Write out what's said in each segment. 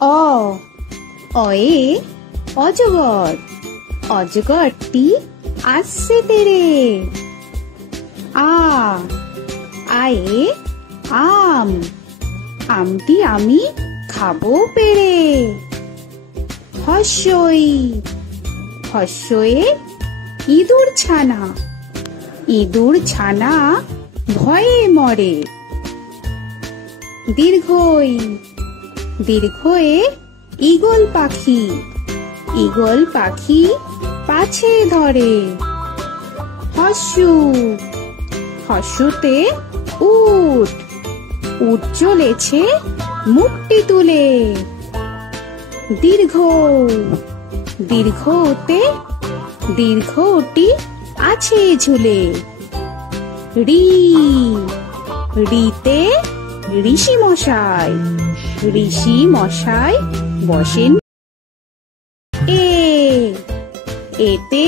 অ অয়ে অজগর, অজগরটি আসছে তেরে। আ আয়ে আম, আমটি আমি খাবো পেরে। হস্যই হস্যয়ে ইঁদুর ছানা, ইঁদুর ছানা ভয়ে মরে। দীর্ঘই দীর্ঘয়ে ঈগল পাখি, ঈগল পাখি পাছে ধরে। হস্যু হস্যুতে উট, উট চলেছে মুখটি তুলে। দীর্ঘ দীর্ঘতে দীর্ঘটি আছে ঝুলে। ঋ ঋতে ঋষি মশাই, ঋষি মশাই বসেন। এ এতে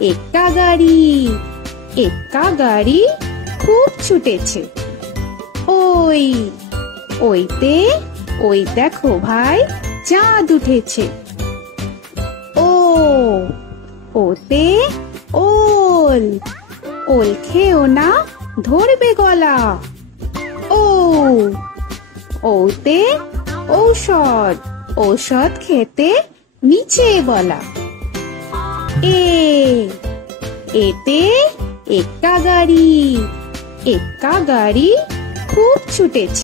এক্কা গাড়ি, এক্কা গাড়ি খুব ছুটেছে। ওই ওইতে ওই দেখো ভাই চাঁদ উঠেছে। ও ওতে ওল, ওল খেও না ধরবে গলা। ও ওতে ঔষধ, ঔষধ খেতে নিচে গলা। এ এতে এক্কা গাড়ি, এক্কা গাড়ি খুব ছুটেছে।